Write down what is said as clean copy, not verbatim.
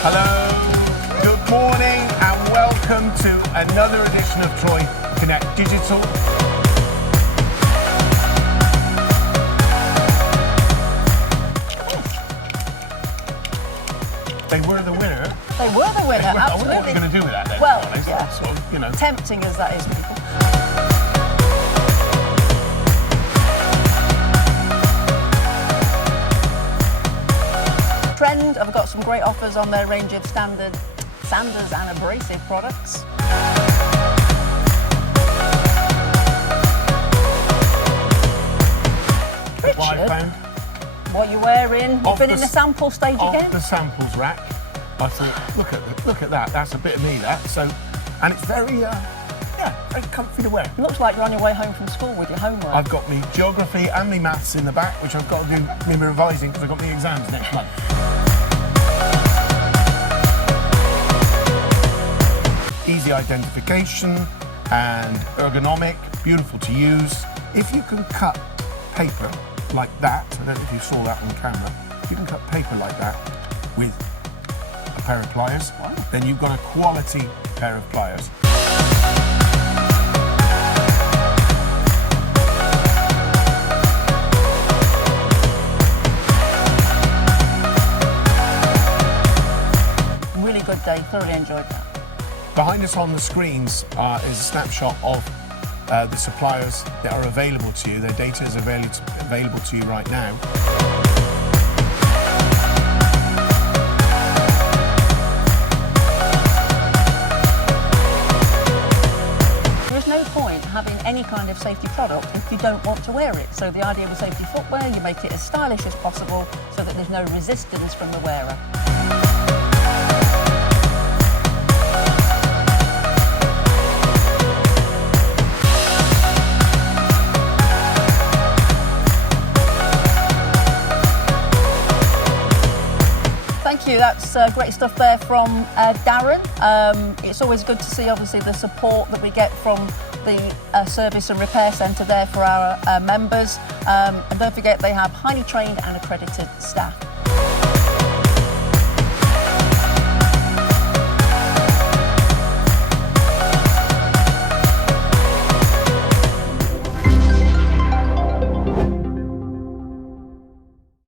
Hello, good morning and welcome to another edition of Troy Connect Digital. They were the winner. They were the winner, absolutely. I wonder what you're going to do with that then. Well, honest. yeah. Sort of, you know. Tempting as that is, people. Trend have got some great offers on their range of standard sanders and abrasive products. What I found. What you're wearing? You've been in the sample stage again? Off the samples rack. I thought, look at that. That's a bit of me, that. So, and it's very, very comfy to wear. It looks like you're on your way home from school with your homework. I've got me geography and me maths in the back, which I've got to do me revising because I've got me exams next month. Easy identification and ergonomic, beautiful to use. If you can cut paper like that, I don't know if you saw that on camera, if you can cut paper like that with a pair of pliers, then you've got a quality pair of pliers. Really good day, thoroughly enjoyed that. Behind us on the screens is a snapshot of the suppliers that are available to you. Their data is available to you right now. There is no point having any kind of safety product if you don't want to wear it. So the idea with safety footwear, you make it as stylish as possible so that there's no resistance from the wearer. Thank you, that's great stuff there from Darren. It's always good to see, obviously, the support that we get from the service and repair centre there for our members. And don't forget, they have highly trained and accredited staff.